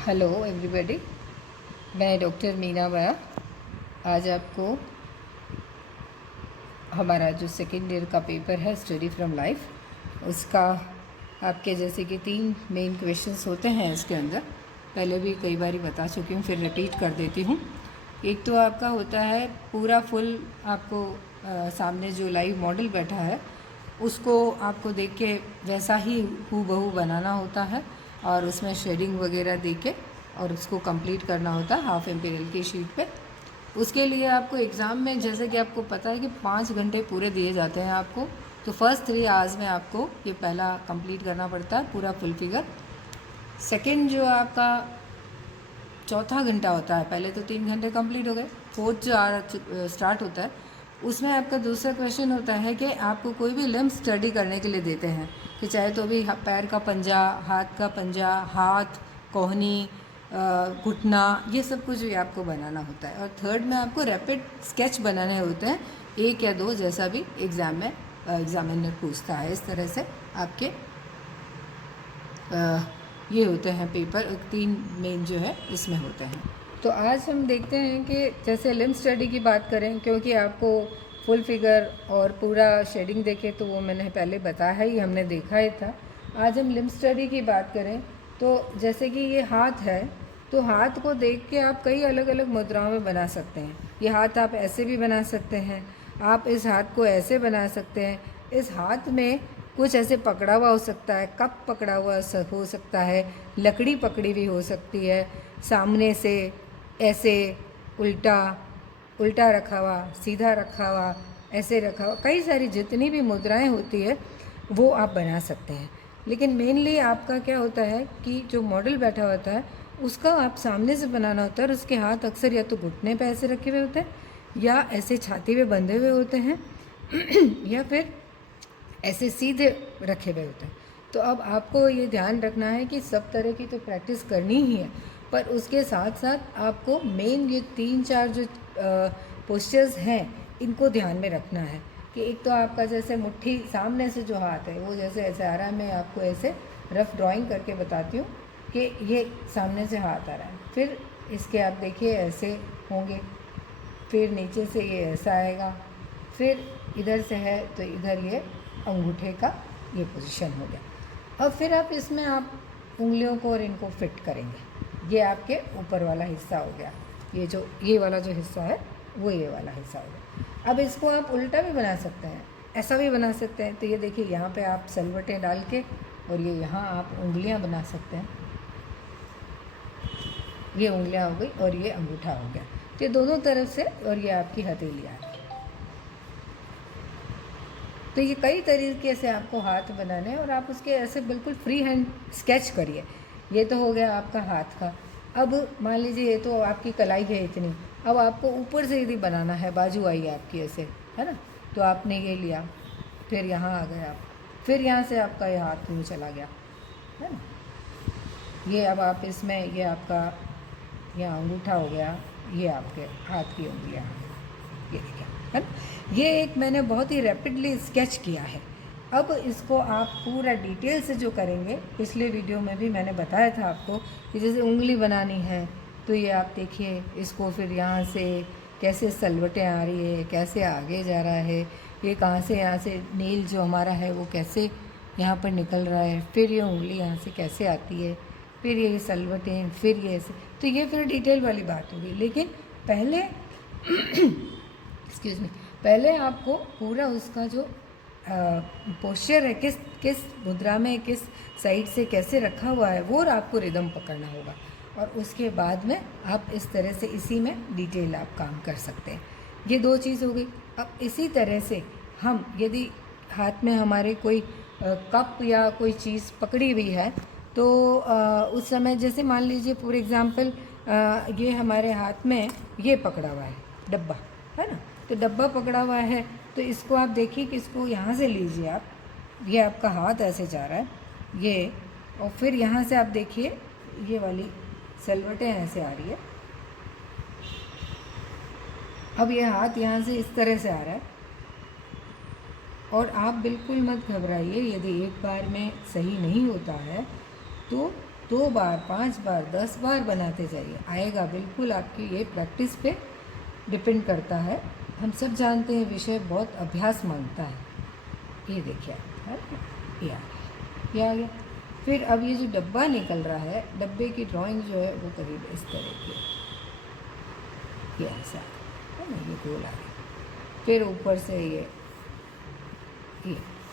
Hello everybody, मैं doctor Meena बया आज आपको हमारा जो सेकेंड ईयर का पेपर है स्टडी फ्रॉम लाइफ उसका आपके जैसे कि 3 मेन क्वेश्चंस होते हैं इसके अंदर। पहले भी कई बार बता चुकी हूँ, फिर रिपीट कर देती हूँ। एक तो आपका होता है पूरा फुल आपको सामने जो लाइव मॉडल बैठा है उसको आपको देख के वैसा ही हूबहू बनाना होता है और उसमें शेडिंग वगैरह दे के और उसको कंप्लीट करना होता है हाफ एम्पिरियल की शीट पे। उसके लिए आपको एग्ज़ाम में जैसे कि आपको पता है कि 5 घंटे पूरे दिए जाते हैं आपको, तो फर्स्ट 3 आवर्स में आपको ये पहला कंप्लीट करना पड़ता है पूरा फुल फिगर। सेकंड जो आपका चौथा घंटा होता है, पहले तो 3 घंटे कंप्लीट हो गए, फोर्थ जो स्टार्ट होता है उसमें आपका दूसरा क्वेश्चन होता है कि आपको कोई भी लिम्ब स्टडी करने के लिए देते हैं कि चाहे तो भी पैर का पंजा, हाथ का पंजा, हाथ, कोहनी, घुटना, ये सब कुछ भी आपको बनाना होता है। और थर्ड में आपको रैपिड स्केच बनाने होते हैं, 1 या 2 जैसा भी एग्ज़ाम में एग्जामिनर पूछता है। इस तरह से आपके ये होते हैं पेपर, 3 मेन जो है इसमें होते हैं। तो आज हम देखते हैं कि जैसे लिम्ब स्टडी की बात करें, क्योंकि आपको फुल फिगर और पूरा शेडिंग देखे तो वो मैंने पहले बताया ही, हमने देखा ही था। आज हम लिम्ब स्टडी की बात करें तो जैसे कि ये हाथ है, तो हाथ को देख के आप कई अलग अलग मुद्राओं में बना सकते हैं। ये हाथ आप ऐसे भी बना सकते हैं, आप इस हाथ को ऐसे बना सकते हैं। इस हाथ में कुछ ऐसे पकड़ा हुआ हो सकता है, कप पकड़ा हुआ हो सकता है, लकड़ी पकड़ी हुई हो सकती है, सामने से ऐसे उल्टा उल्टा रखा हुआ, सीधा रखा हुआ, ऐसे रखा हुआ, कई सारी जितनी भी मुद्राएं होती है वो आप बना सकते हैं। लेकिन मेनली आपका क्या होता है कि जो मॉडल बैठा होता है उसका आप सामने से बनाना होता है और उसके हाथ अक्सर या तो घुटने पे ऐसे रखे हुए होते हैं या ऐसे छाती पे बंधे हुए होते हैं या फिर ऐसे सीधे रखे हुए होते हैं। तो अब आपको ये ध्यान रखना है कि सब तरह की तो प्रैक्टिस करनी ही है, पर उसके साथ साथ आपको मेन ये 3-4 जो पोस्चर्स हैं इनको ध्यान में रखना है कि एक तो आपका जैसे मुट्ठी सामने से जो हाथ है वो जैसे ऐसे आ रहा है, मैं आपको ऐसे रफ ड्राइंग करके बताती हूँ कि ये सामने से हाथ आ रहा है, फिर इसके आप देखिए ऐसे होंगे, फिर नीचे से ये ऐसा आएगा, फिर इधर से है तो इधर ये अंगूठे का ये पोजीशन हो गया। अब फिर आप इसमें आप उंगलियों को और इनको फिट करेंगे, ये आपके ऊपर वाला हिस्सा हो गया, ये वाला जो हिस्सा है वो ये वाला हिस्सा हो गया। अब इसको आप उल्टा भी बना सकते हैं, ऐसा भी बना सकते हैं। तो ये देखिए यहाँ पे आप सलवटें डाल के और ये यहाँ आप उंगलियाँ बना सकते हैं, ये उंगलियाँ हो गई और ये अंगूठा हो गया। तो ये दोनों तरफ से, और ये आपकी हथेलियाँ हैं। तो ये कई तरीके से आपको हाथ बनाने हैं और आप उसके ऐसे बिल्कुल फ्री हैंड स्केच करिए। ये तो हो गया आपका हाथ का। अब मान लीजिए ये तो आपकी कलाई है इतनी, अब आपको ऊपर से यदि बनाना है, बाजू आई आपकी ऐसे, है ना, तो आपने ये लिया, फिर यहाँ आ गए आप, फिर यहाँ से आपका ये हाथ यूँ चला गया, है ना। ये अब आप इसमें ये आपका यहाँ अंगूठा हो गया, ये आपके हाथ की उंगलियाँ, ये देखिए, है ना। ये एक मैंने बहुत ही रैपिडली स्केच किया है। अब इसको आप पूरा डिटेल से जो करेंगे, पिछले वीडियो में भी मैंने बताया था आपको कि जैसे उंगली बनानी है तो ये आप देखिए इसको, फिर यहाँ से कैसे सलवटें आ रही है, कैसे आगे जा रहा है, ये कहाँ से यहाँ से नेल जो हमारा है वो कैसे यहाँ पर निकल रहा है, फिर ये उंगली यहाँ से कैसे आती है, फिर ये सलवटें, फिर ये ऐसे। तो ये फिर डिटेल वाली बात होगी। लेकिन पहले एक्सक्यूज़ मी, पहले आपको पूरा उसका जो पोस्चर है, किस किस मुद्रा में किस साइड से कैसे रखा हुआ है, वो आपको रिदम पकड़ना होगा। और उसके बाद में आप इस तरह से इसी में डिटेल आप काम कर सकते हैं। ये 2 चीज़ हो गई। अब इसी तरह से हम यदि हाथ में हमारे कोई कप या कोई चीज़ पकड़ी हुई है तो उस समय जैसे मान लीजिए फॉर एग्ज़ाम्पल ये हमारे हाथ में ये पकड़ा हुआ है डब्बा, है ना, तो डब्बा पकड़ा हुआ है तो इसको आप देखिए कि इसको यहाँ से लीजिए आप, ये आपका हाथ ऐसे जा रहा है ये, और फिर यहाँ से आप देखिए ये वाली सलवटें ऐसे आ रही है। अब ये हाथ यहाँ से इस तरह से आ रहा है और आप बिल्कुल मत घबराइए, यदि एक बार में सही नहीं होता है तो 2 बार, 5 बार, 10 बार बनाते जाइए, आएगा बिल्कुल। आपकी ये प्रैक्टिस पे डिपेंड करता है। हम सब जानते हैं विषय बहुत अभ्यास मांगता है। ये देखिए आप, है ना? ये आ गया, ये आ गया। फिर अब ये जो डब्बा निकल रहा है, डब्बे की ड्राइंग जो है वो करीब इस तरह की, ये ऐसा है ना, ये गोल आ गया। फिर ऊपर से ये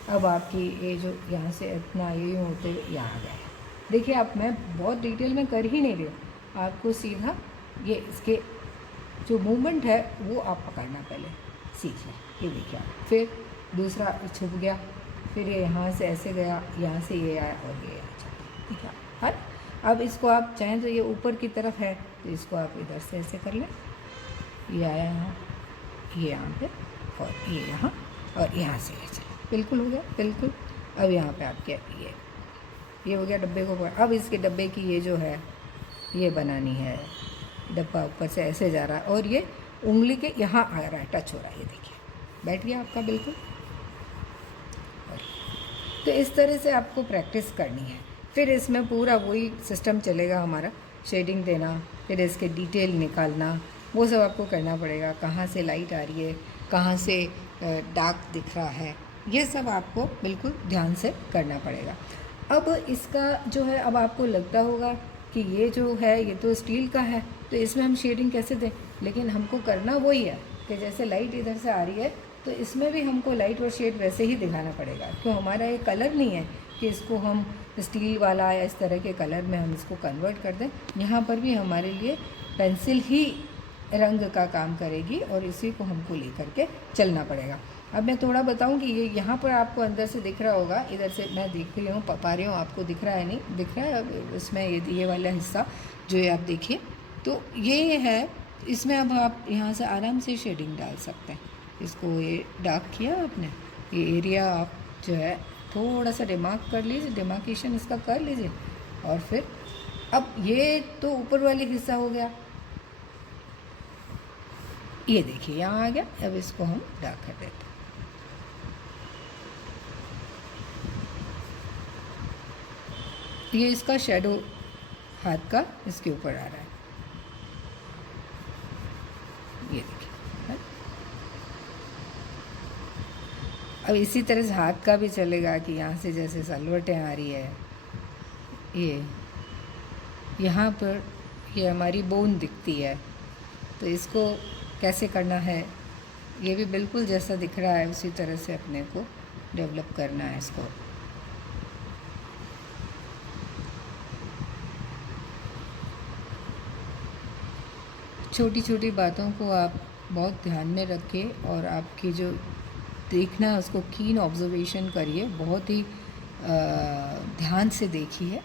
अब आपकी ये जो यहाँ से इतना ये होते यहाँ आ गया है। देखिए आप, मैं बहुत डिटेल में कर ही नहीं रही हूँ, आपको सीधा ये इसके जो मूवमेंट है वो आप पकड़ना पहले सीख लें। ये देखिए आप, फिर दूसरा छुप गया, फिर ये यहाँ से ऐसे गया, यहाँ से ये आया और ये आया, ठीक है। हर अब इसको आप चाहें तो ये ऊपर की तरफ है तो इसको आप इधर से ऐसे कर लें, ये आया यहाँ, ये यहाँ पे और ये यहाँ और यहाँ से ऐसे, बिल्कुल हो गया, बिल्कुल। अब यहाँ पे आपके ये हो गया डब्बे को। अब इसके डब्बे की ये जो है ये बनानी है, डब्बा ऊपर से ऐसे जा रहा है और ये उंगली के यहाँ आ रहा है, टच हो रहा है, ये देखिए बैठ गया आपका बिल्कुल। तो इस तरह से आपको प्रैक्टिस करनी है। फिर इसमें पूरा वही सिस्टम चलेगा हमारा, शेडिंग देना, फिर इसके डिटेल निकालना, वो सब आपको करना पड़ेगा। कहाँ से लाइट आ रही है, कहाँ से डार्क दिख रहा है, ये सब आपको बिल्कुल ध्यान से करना पड़ेगा। अब इसका जो है, अब आपको लगता होगा कि ये जो है ये तो स्टील का है, तो इसमें हम शेडिंग कैसे दें, लेकिन हमको करना वही है कि जैसे लाइट इधर से आ रही है तो इसमें भी हमको लाइट और शेड वैसे ही दिखाना पड़ेगा। क्यों, हमारा ये कलर नहीं है कि इसको हम स्टील वाला या इस तरह के कलर में हम इसको कन्वर्ट कर दें। यहाँ पर भी हमारे लिए पेंसिल ही रंग का काम करेगी और इसी को हमको लेकर के चलना पड़ेगा। अब मैं थोड़ा बताऊं कि ये यहाँ पर आपको अंदर से दिख रहा होगा, इधर से मैं देख रही हूँ, पा रही हूँ, आपको दिख रहा है नहीं दिख रहा है इसमें ये वाला हिस्सा जो है आप देखिए, तो ये है। इसमें अब आप यहाँ से आराम से शेडिंग डाल सकते हैं। इसको ये डार्क किया आपने, ये एरिया आप जो है थोड़ा सा डिमार्क कर लीजिए, डिमार्केशन इसका कर लीजिए। और फिर अब ये तो ऊपर वाली हिस्सा हो गया, ये देखिए यहाँ आ गया। अब इसको हम डार्क कर देते हैं। ये इसका शेडो हाथ का इसके ऊपर आ रहा है, ये देखिए। अब इसी तरह से हाथ का भी चलेगा कि यहाँ से जैसे सलवटें आ रही है, ये यहाँ पर ये हमारी बोन दिखती है, तो इसको कैसे करना है, ये भी बिल्कुल जैसा दिख रहा है उसी तरह से अपने को डेवलप करना है इसको। छोटी छोटी बातों को आप बहुत ध्यान में रखें और आपकी जो देखना है उसको कीन ऑब्जर्वेशन करिए, बहुत ही ध्यान से देखिए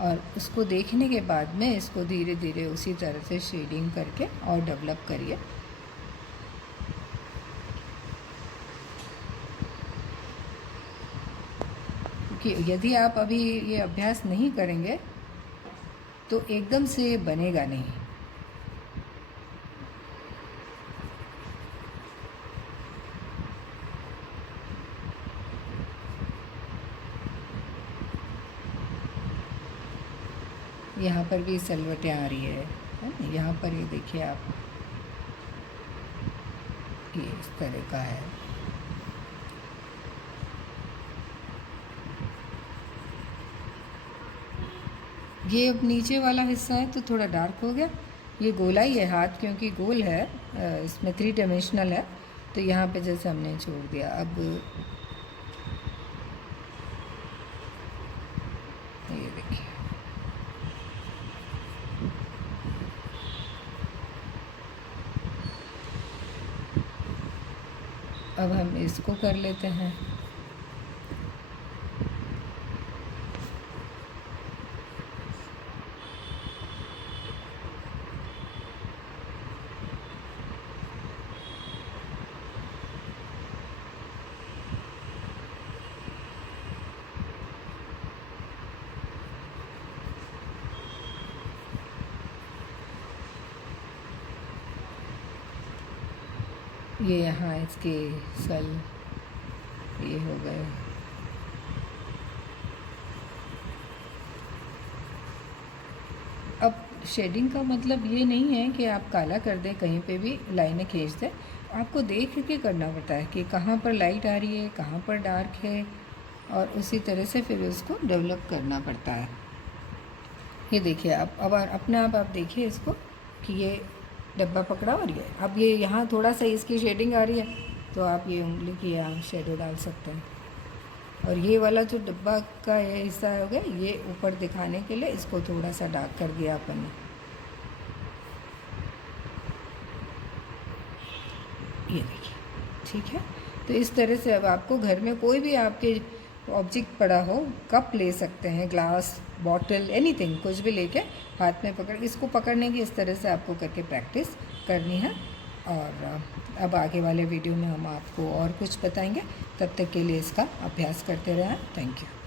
और उसको देखने के बाद में इसको धीरे धीरे उसी तरह से शेडिंग करके और डेवलप करिए। क्योंकि यदि आप अभी ये अभ्यास नहीं करेंगे तो एकदम से बनेगा नहीं। यहाँ पर भी सलवटें आ रही है ना, यहाँ पर ये देखिए आप, ये इस तरह का है। ये अब नीचे वाला हिस्सा है तो थोड़ा डार्क हो गया। ये गोलाई है हाथ, क्योंकि गोल है, इसमें 3 डायमेंशनल है, तो यहाँ पे जैसे हमने छोड़ दिया। अब ये देखिए, अब हम इसको कर लेते हैं। ये यहाँ इसके सल ये हो गए। शेडिंग का मतलब ये नहीं है कि आप काला कर दें, कहीं पे भी लाइनें खींच दें। आपको देख के करना पड़ता है कि कहाँ पर लाइट आ रही है, कहाँ पर डार्क है, और उसी तरह से फिर उसको डेवलप करना पड़ता है। ये देखिए अब अपने आप देखिए इसको कि ये डब्बा पकड़ा और ये अब ये यहाँ थोड़ा सा इसकी शेडिंग आ रही है, तो आप ये उंगली की यहाँ शेडो डाल सकते हैं। और ये वाला जो डब्बा का ये हिस्सा हो गया, ये ऊपर दिखाने के लिए इसको थोड़ा सा डार्क कर दिया अपन ने। ये देखिए, ठीक है। तो इस तरह से अब आपको घर में कोई भी आपके ऑब्जेक्ट पड़ा हो, कप ले सकते हैं, ग्लास, बॉटल, एनीथिंग, कुछ भी लेके हाथ में पकड़, इसको पकड़ने की इस तरह से आपको करके प्रैक्टिस करनी है। और अब आगे वाले वीडियो में हम आपको और कुछ बताएंगे। तब तक के लिए इसका अभ्यास करते रहें। Thank you.